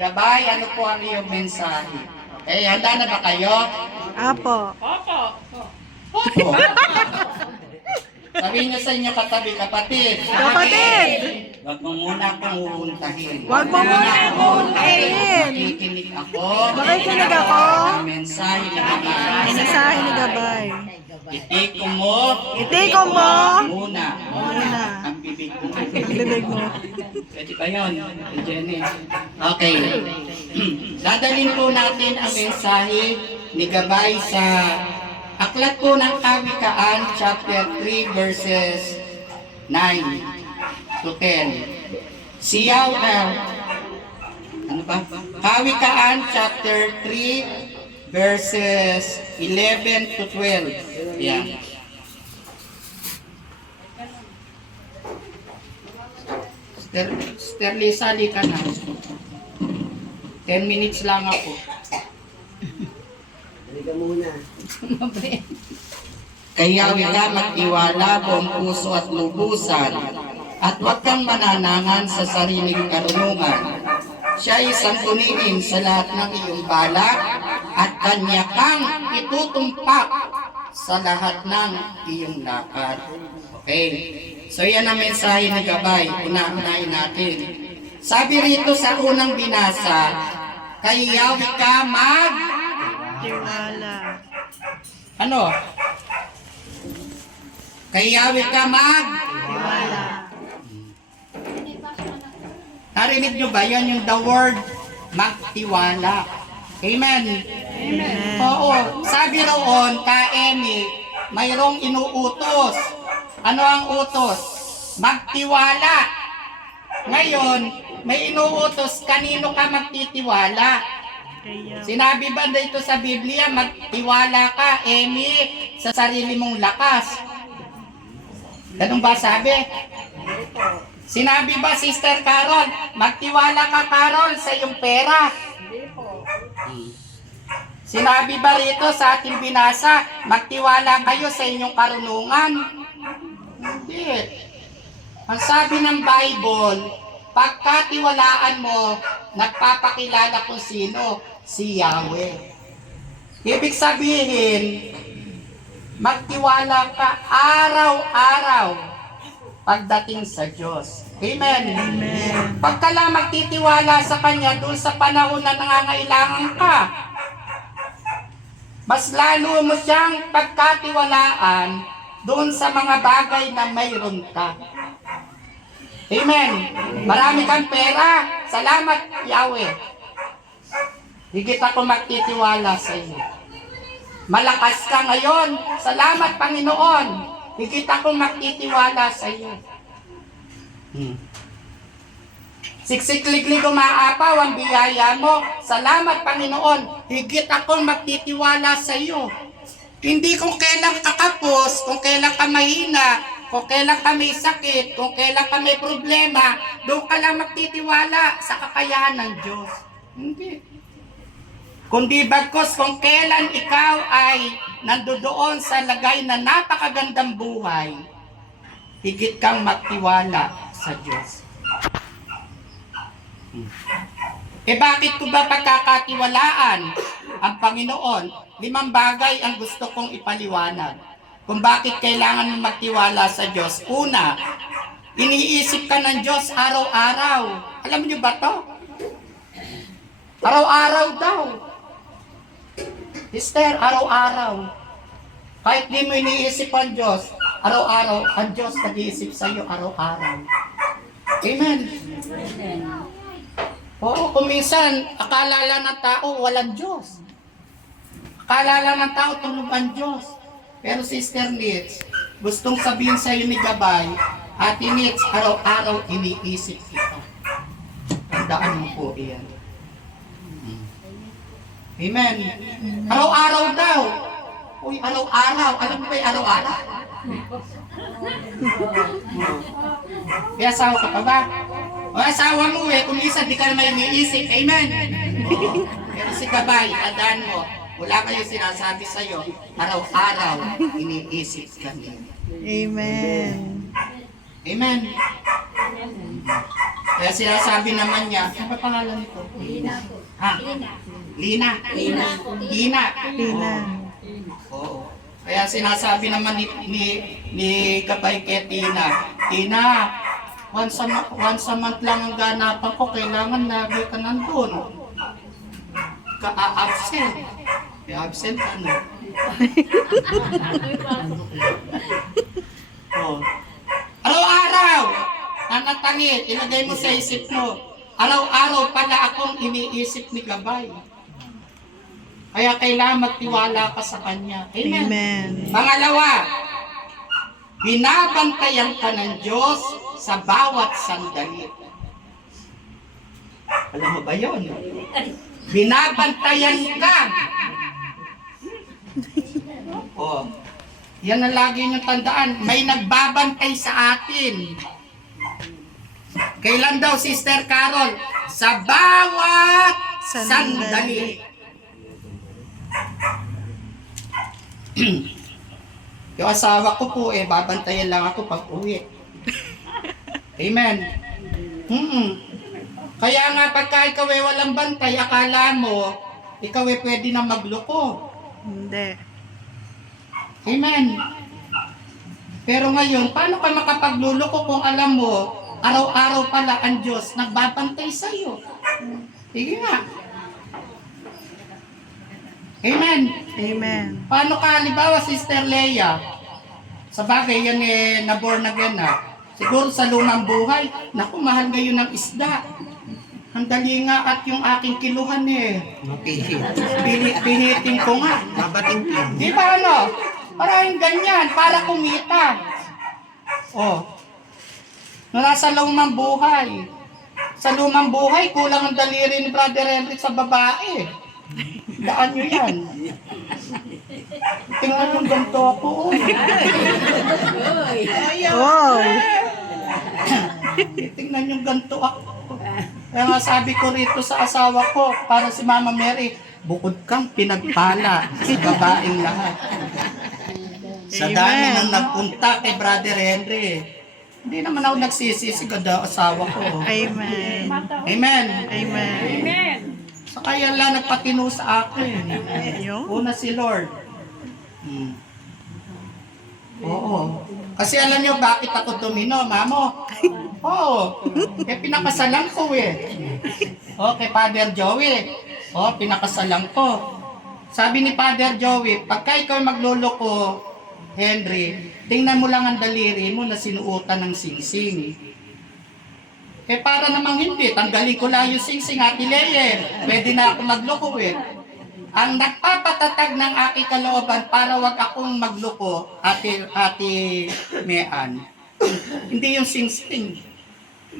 Gabay, ano po ang iyong mensahe? Okay, handa na ba kayo? Apo. Opo. Sabihin niyo sa inyo katabi, kapatid. Kapatid! Huwag mo muna akong uuntahin. Huwag mo muna akong uuntahin. Makikinig ako. Makikinig ako. Ang mensahe ni Gabay. Mensahe ni Gabay. Itiko mo. Itiko mo. Muna. Muna. Ang bibig mo. Bibig mo. Pwede ba yun, Jenny? Okay. Dadalhin po natin ang mensahe ni Gabay sa aklat po ng Kawikaan, chapter 3, verses 9 to 10. Siyaw ano ba? Kawikaan, chapter 3, verses 11 to 12. Yan. Sterlisa, ka na. 10 minutes lang ako. Halika muna. Kaya ka magtiwala buong puso at lubusan at huwag kang mananangan sa sariling karunungan. Siya ay santuningin sa lahat ng iyong balak at kanya kang itutumpak sa lahat ng iyong lakad. Okay. So yan ang mensahe ng Gabay. Unahin natin. Sabi rito sa unang binasa, kaya ka Tiwala. ano? Kaya ka Tiwala. Narinig nyo ba? Yan yung the word magtiwala. Amen. Amen. Oo. Sabi roon, Emi, mayroong inuutos. Ano ang utos? Magtiwala. Ngayon, may inuutos, kanino ka magtitiwala? Kaya. Sinabi ba dito sa Biblia, magtiwala ka, Emi, sa sarili mong lakas? Ganun ba sabi? Sinabi ba, Sister Carol, magtiwala ka, Carol, sa iyong pera? Sinabi ba rito sa ating binasa, magtiwala kayo sa inyong karunungan? Hindi. Ang sabi ng Bible, pagkatiwalaan mo, nagpapakilala kung sino, si Yahweh. Ibig sabihin, magtiwala ka araw-araw pagdating sa Diyos. Amen. Amen. Pagka lang magtitiwala sa Kanya doon sa panahon na nangangailangan ka, mas lalo mo siyang pagkatiwalaan doon sa mga bagay na mayroon ka. Amen. Marami kang pera. Salamat, Yahweh. Higit ako magtitiwala sa iyo. Malakas ka ngayon. Salamat, Panginoon. Higit ako magtitiwala sa iyo. Siksik-liglig umaapaw ang biyaya mo. Salamat, Panginoon. Higit ako magtitiwala sa iyo. Hindi kung kailan ka kapos, kung kailan ka mahina, kung kailan ka may sakit, kung kailan ka may problema, doon ka lang magtitiwala sa kakayahan ng Diyos. Hindi. Kundi bagkos kung kailan ikaw ay nandoon sa lagay na napakagandang buhay, higit kang magtiwala sa Diyos. Eh bakit ko ba pagkakatiwalaan ang Panginoon? 5 bagay ang gusto kong ipaliwanag kung bakit kailangan mong magtiwala sa Diyos. Una, iniisip ka ng Diyos araw-araw. Alam niyo ba to? Araw-araw daw. Sister, araw-araw. Kahit di mo iniisip ang Diyos, araw-araw, ang Diyos nag-iisip sa iyo araw-araw. Amen. Oo, kung minsan, akala lang ng tao, walang Diyos. Akala lang ng tao, tulog ang Diyos. Pero Sister Nitz, gustong sabihin sa iyo ni Gabay, Ate Nitz, araw-araw iniisip kita. Tandaan mo po iyan. Amen. Araw-araw daw. Uy, araw-araw. Alam mo ba yung araw-araw? May asawa ka pa ba? O asawa mo kung isa di ka naman iniisip. Amen. Pero si Gabay, tandaan mo, wala kayo sinasabi sa'yo, araw-araw iniisip ka niya. Amen. Amen. Kaya sinasabi naman niya, ano ba pangalan nito? Lina po. Ha? Lina? Lina. Lina. Lina. Oo. Kaya sinasabi naman ni Kapay kay Tina, Tina, once a month lang ang ganapan ko, kailangan lagi ka nandun. Ka-absent. Absent ano? Oh. Araw-araw, nanatangin, ilagay mo sa isip mo, araw-araw pala akong iniisip ni Gabay. Kaya kailangan magtiwala ka sa Kanya. Amen. Amen. Pangalawa, binabantayan ka ng Diyos sa bawat sandali. Alam mo ba yun? Binabantayan ka. Oh. Yan ang lagi nyo tandaan. May nagbabantay sa atin. Kailan daw, Sister Carol? Sa bawat sandali. Yung asawa ko po babantayan lang ako pag uwi. Amen. Kaya nga pagka ikaw walang bantay, akala mo, ikaw pwede na magloko. Hindi. Amen. Pero ngayon, paano ka makapagluloko kung alam mo, araw-araw pala ang Diyos nagbabantay sa iyo? Sige nga. Amen. Amen. Paano ka, halimbawa, Sister Leia? Sa bagay, yan na-born again na. Siguro sa lumang buhay, naku, mahal ngayon ng isda. Ang dali nga at yung aking kiluhan Pinitin ko nga. Di ba ano? Parang ganyan, para kumita. Oh. Nasa lumang buhay. Sa lumang buhay, kulang ang daliri ni Brother Henry sa babae. Daan nyo yan. Tingnan yung ganito ako. Wow. Tingnan yung ganito ako. Kaya nga sabi ko rito sa asawa ko, para si Mama Mary, bukod kang pinagpala sa babaeng lahat. Sa dami nang nagpunta kay Brother Henry, hindi naman ako nagsisisi kada asawa ko. Amen. Amen. Amen. So kaya lang nagpatino sa akin. Yung? Una si Lord. Oo. Kasi alam niyo bakit ako tumino, mamo? Oo. Pinakasalan ko kay Father Joey. Pinakasalan ko. Sabi ni Father Joey, pagka ikaw magluloko, Henry, tingnan mo lang ang daliri mo na sinuutan ng singsing. Para namang hindi, tanggalin ko lang yung singsing, Ate Leia. Pwede na ako magloko Ang nagpapatatag ng aking kalooban para wag akong magloko, Ate Mean, hindi yung singsing,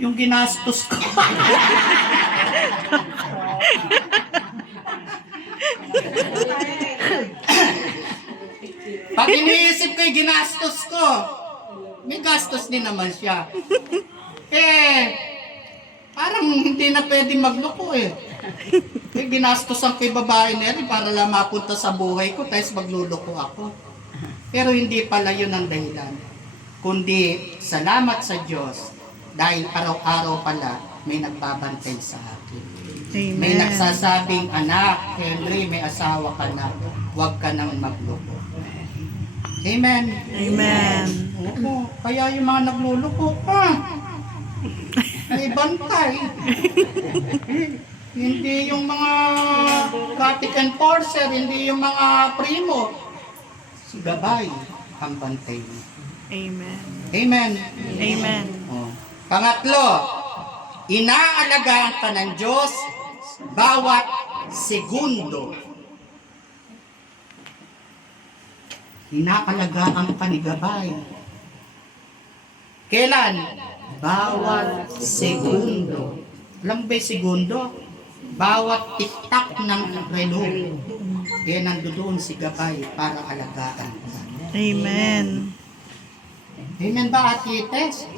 yung ginastos ko. Pag iniisip ko yung ginastos ko, may gastos din naman siya. Parang hindi na pwede magloko ginastosan ko yung babae na rin para lang mapunta sa buhay ko, tapos magluloko ako. Pero hindi pala yun ang dahilan. Kundi, salamat sa Diyos, dahil araw-araw pala may nagbabantay sa akin. Amen. May nagsasabing, anak, Henry, may asawa ka na, huwag ka nang magloko. Amen. Amen. Oo, kaya yung mga nagluloko, may bantay. Hindi yung mga traffic enforcer, hindi yung mga primo. Si Gabay ang bantay. Amen. Amen. Amen. Pangatlo, inaalagaan ka ng Diyos bawat segundo. Inaalagaan ka ni Gabay. Kailan? Bawat segundo. Alam mo ba yung segundo? Bawat tiktak ng reloj. Kaya nandoon si Gabay para alagaan ka. Amen. Amen ba, Ate Tess?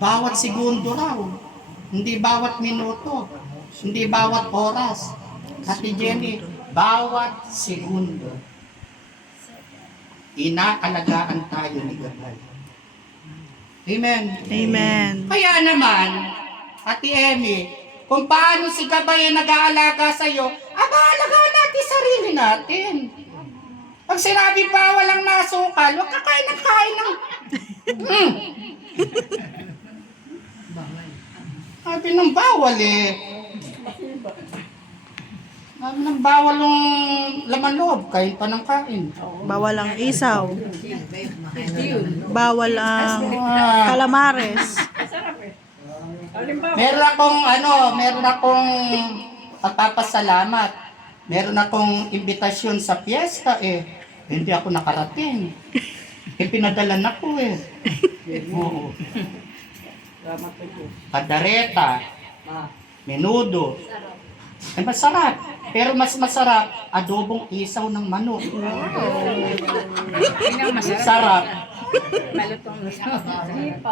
Bawat segundo raw. Hindi bawat minuto. Hindi bawat oras. Ate Jenny, bawat segundo. Inaalagaan tayo ni Gabay. Amen. Amen. Kaya naman, Ate Emmy, kung paano si Gabay ay nag-aalaga sa'yo, alagaan natin sarili natin. Pag sinabi pa walang nasukal, huwag ka kain ng kain ng... Sabi ng bawal eh. Sabi ng bawal yung laman loob, kain pa ng kain. Bawal ang isaw. Bawal ang calamares. Meron akong pagpapasalamat. Meron akong imbitasyon sa piyesta eh. Hindi ako nakarating. Pinadalan ako eh. Oo. Kadareta, menudo. Eh, masarap. Pero mas masarap, adobong isaw ng manok. Sarap.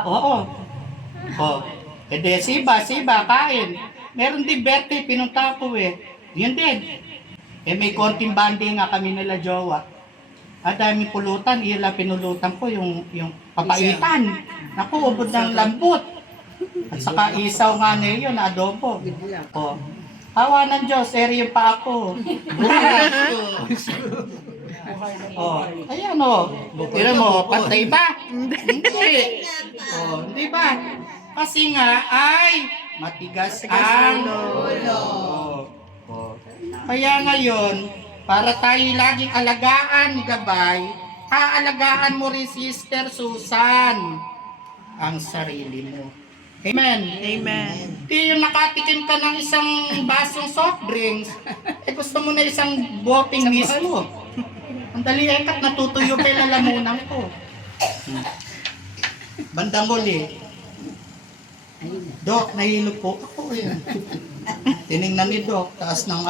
Oo. Oh. E de, siba, kain. Meron din birthday, pinunta ko eh. Yun din. Eh may konting banding nga kami nila jowa. At daming pulutan, ilang pinulutan ko yung papaitan. Naku, ubod ng lambot. At saka isaw nga na yun, adobo. Oh. Hawa ng Diyos, yung pa ako. Oh, ayan oh. Tira mo, pantay ba? Hindi. Oh, hindi ba? Kasi nga ay matigas ang ulo. Oh. Kaya ngayon, para tayo laging alagaan ni Gabay, aalagaan mo rin Sister Susan ang sarili mo. Amen. Amen. Di yung nakatikim ka ng isang basong soft drinks, eh gusto mo na isang boteng mismo. Ang dali ekat, natutuyo pa yung lalamunan ko. Bandang huli, Dok, nahilo po ako eh. Tinignan ni Dok, taas ng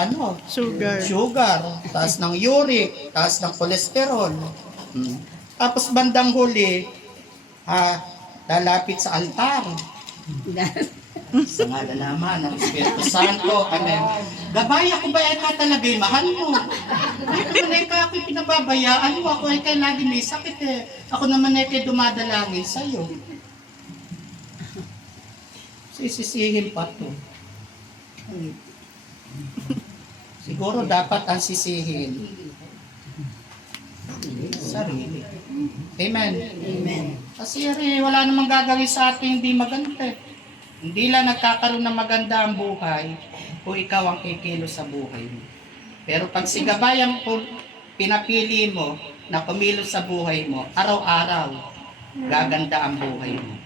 sugar, taas ng uric, taas ng kolesterol. Tapos bandang huli, lalapit sa altar. Sa ngala naman ng Espiritu Santo, amen. Gabay, ako ba eka talaga'y mahal mo? Ay naman eka ako'y pinababayaan mo, ako eka lagi may sakit eh. Ako naman eka dumadalangin sa'yo. Sisisihin pa to. Siguro dapat ang sisihin sarili. Amen. Amen. Kasi wala namang gagawin sa ating hindi maganda. Hindi lang nagkakaroon ng maganda ang buhay kung ikaw ang kikilos sa buhay mo. Pero pag si Gabay ang pinapili mo na kumilos sa buhay mo, araw-araw, gaganda ang buhay mo.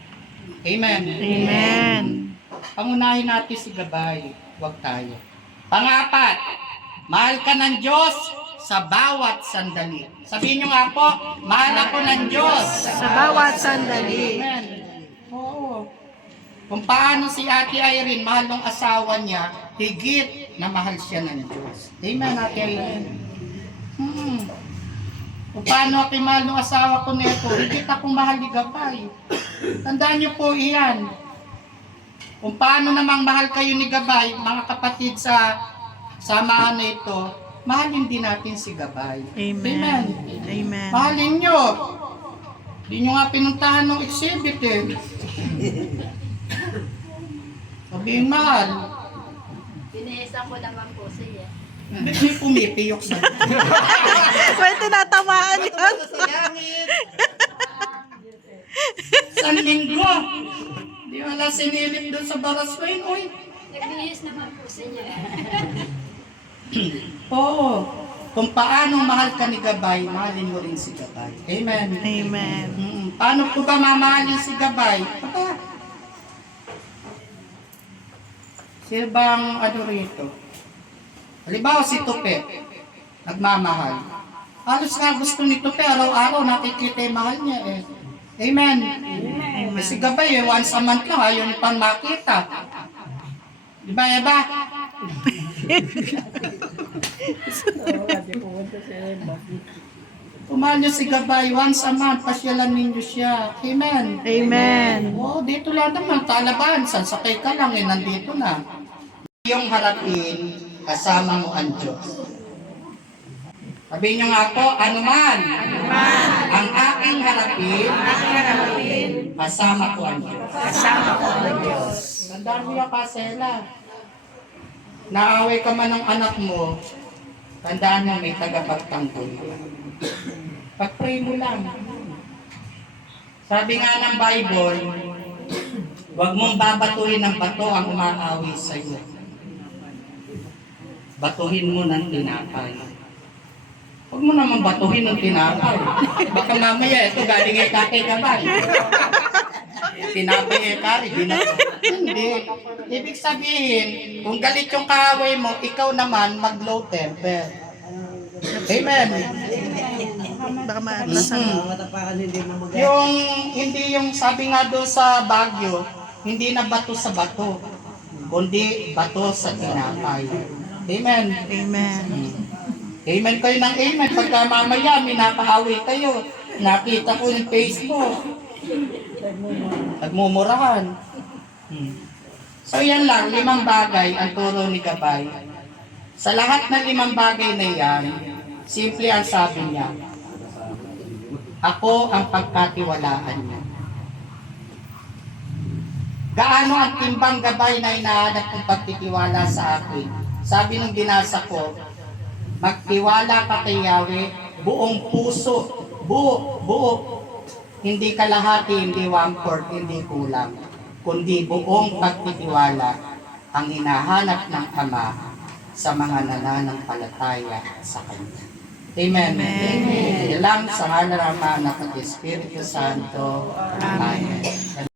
Amen. Amen. Pangunahin natin si Gabay, huwag tayo. Pang-apat, mahal ka ng Diyos sa bawat sandali. Sabihin nyo nga po, mahal ako ng Diyos Sa bawat sandali. Amen. Oo. Kung paano si Ate Irene mahal ng asawa niya, higit na mahal siya ng Diyos. Amen, Ate Irene. Kung paano ako mahal ng asawa ko nito, higit akong mahal ni Gabay. Tandaan niyo po iyan. Kung paano namang mahal kayo ni Gabay, mga kapatid sa samahan na ito, mahalin din natin si Gabay. Amen. Amen. Amen. Mahalin nyo. Hindi nyo nga pinuntahan ng exhibit eh. Sabihin mahal. Pinaisa ko naman po siya. May pumipiyok sa May tinatamaan yun. San linggo. Di wala sinilip doon sa Baraswain. Uy. Nagbihis naman po siya. Oo. Kung paano mahal ka ni Gabay, mahalin mo rin si Gabay. Amen. Amen. Paano po ba mamahalin si Gabay? Sino bang rito? Halimbawa si Tupe, nagmamahal. Halos nga gusto ni Tupe, araw-araw nakikita yung mahal niya eh. Amen. Amen. Si Gabay once a month lang, ayaw niya pang makita. Di ba, Eba? Kumahal niyo si Gabay, once a month, pasyalan ninyo siya. Amen. Amen. Oo, dito lang naman, Talaban, sansakay ka lang, nandito na. Yung harapin, kasama mo ang Diyos. Sabihin niyo nga po, anuman ang aking harapin, kasama ko ang Diyos. Tandaan mo yung kasela. Naaway ka man ng anak mo, tandaan mo may tagapagtanggol. Pag-pray mo lang. Sabi nga ng Bible, huwag mong babatuhin ng bato ang umaaway sa iyo. Batuhin mo ng tinapay. Huwag mo naman batuhin ng tinapay. Baka mamaya ito galing ay Tatay Gabay. Tinapay ay kari, hindi. Ibig sabihin, kung galit yung kaaway mo, ikaw naman mag-low temper. Amen. Baka maatrasan. Yung, hindi yung sabi nga doon sa Baguio, hindi na bato sa bato, kundi bato sa tinapay. Amen. Amen. Amen kayo ng amen. Pagka mamaya, minakaaway kayo. Nakita ko yung Facebook. Nagmumurahan. So yan lang, 5 bagay ang turo ni Gabay. Sa lahat ng 5 bagay na yan, simple ang sabi niya, ako ang pagkatiwalaan niya. Gaano ang timbang Gabay na hinahanap kong pagtitiwala sa akin? Sabi nung binasa ko, magtiwala ka kay Yahweh, buong puso, buo. Hindi kalahati, hindi 1/4, hindi kulang. Kundi buong pagtitiwala ang hinahanap ng Ama sa mga nananampalataya sa Kanya. Amen. Amen. Ilang sa Ama, Anak at Espiritu Santo. Amen.